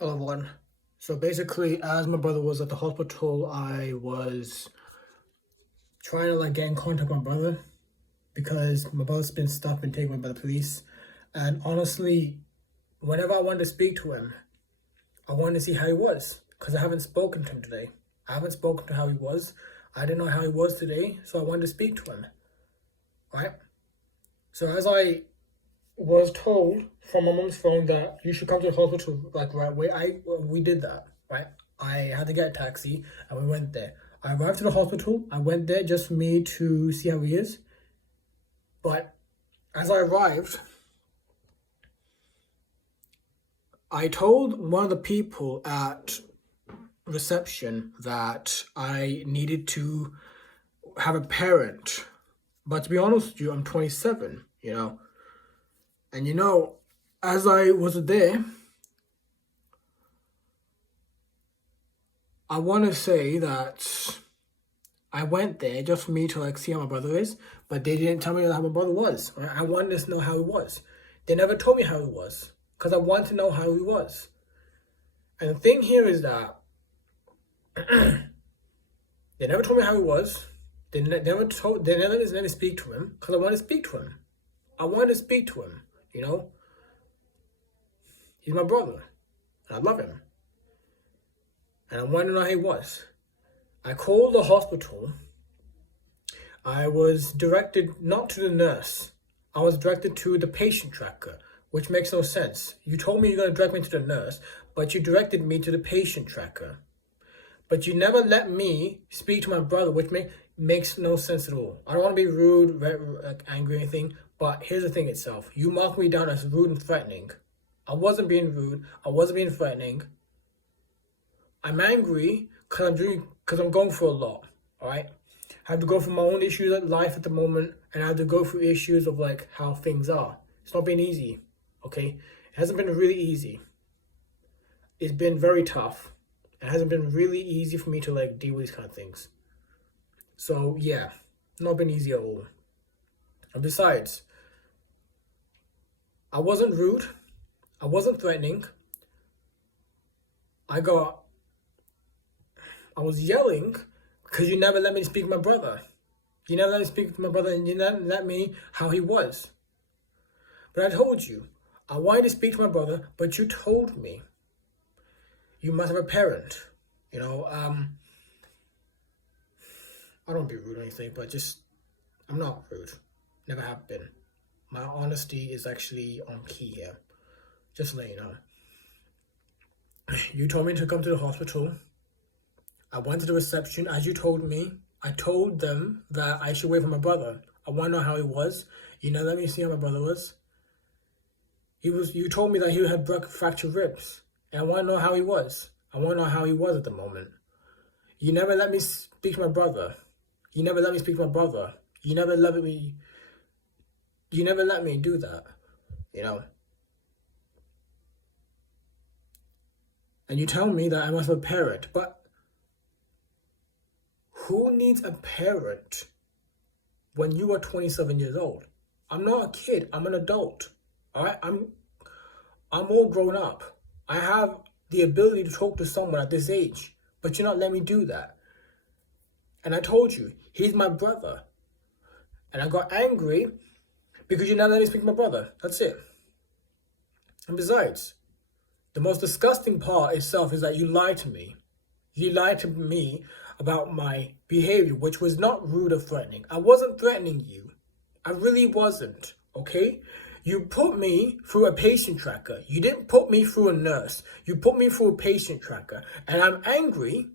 Hello, everyone. So basically, as my brother was at the hospital, I was trying to get in contact with my brother because my brother's been stopped and taken by the police. And honestly, whenever I wanted to speak to him, I wanted to see how he was because I haven't spoken to him today. I haven't spoken to how he was. I didn't know how he was today, so I wanted to speak to him. Right? So as I was told from my mom's phone that you should come to the hospital right away. We did that, right? I had to get a taxi and we went there. I arrived to the hospital. I went there just for me to see how he is. But as I arrived, I told one of the people at reception that I needed to have a parent. But to be honest with you, I'm 27, And as I was there, I want to say that I went there just for me to see how my brother is, but they didn't tell me how my brother was. Right? I wanted to know how he was. They never told me how he was because I wanted to know how he was. And the thing here is that they never told me how he was. They never let me speak to him because I wanted to speak to him. I wanted to speak to him. He's my brother, and I love him, and I wanted to know how he was. I called the hospital. I was directed not to the nurse. I was directed to the patient tracker, which makes no sense. You told me you're going to direct me to the nurse, but you directed me to the patient tracker. But you never let me speak to my brother, which makes no sense at all. I don't want to be rude, angry, or anything, but here's the thing itself. You marked me down as rude and threatening. I wasn't being rude. I wasn't being threatening. I'm angry because I'm going through a lot, all right? I have to go through my own issues at life at the moment, and I have to go through issues of how things are. It's not been easy, okay? It hasn't been really easy. It's been very tough. It hasn't been really easy for me to deal with these kind of things. So yeah, not been easy at all. And besides, I wasn't rude. I wasn't threatening. I was yelling because you never let me speak to my brother. You never let me speak to my brother, and you never let me how he was. But I told you, I wanted to speak to my brother, but you told me you must have a parent. I don't be rude or anything, but I'm not rude. Never have been. My honesty is actually on key here. Just to let you know. You told me to come to the hospital. I went to the reception as you told me. I told them that I should wait for my brother. I want to know how he was. You know, let me see how my brother was. You told me that he had fractured ribs. And I want to know how he was. I want to know how he was at the moment. You never let me speak to my brother. You never let me speak to my brother. You never let me do that. And you tell me that I must have a parent. But who needs a parent when you are 27 years old? I'm not a kid. I'm an adult. All right? I'm all grown up. I have the ability to talk to someone at this age, but you're not letting me do that. And I told you, he's my brother. And I got angry because you never let me speak to my brother. That's it. And besides, the most disgusting part itself is that you lied to me. You lied to me about my behavior, which was not rude or threatening. I wasn't threatening you. I really wasn't, okay? You put me through a patient tracker. You didn't put me through a nurse. You put me through a patient tracker. And I'm angry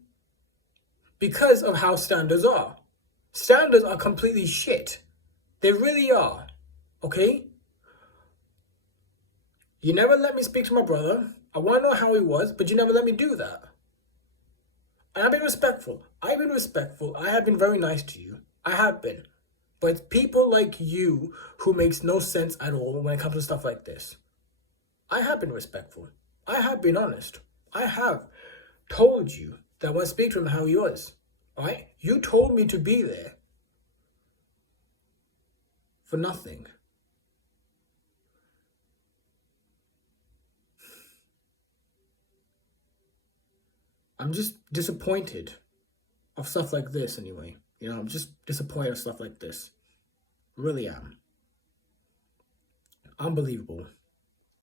because of how standards are. Standards are completely shit. They really are, okay? You never let me speak to my brother. I want to know how he was, but you never let me do that. And I've been respectful. I've been respectful. I have been very nice to you. I have been. But it's people like you who makes no sense at all when it comes to stuff like this. I have been respectful. I have been honest. I have told you that I want to speak to him how he was. Alright? You told me to be there. For nothing. I'm just disappointed of stuff like this anyway. I'm just disappointed of stuff like this. I really am. Unbelievable.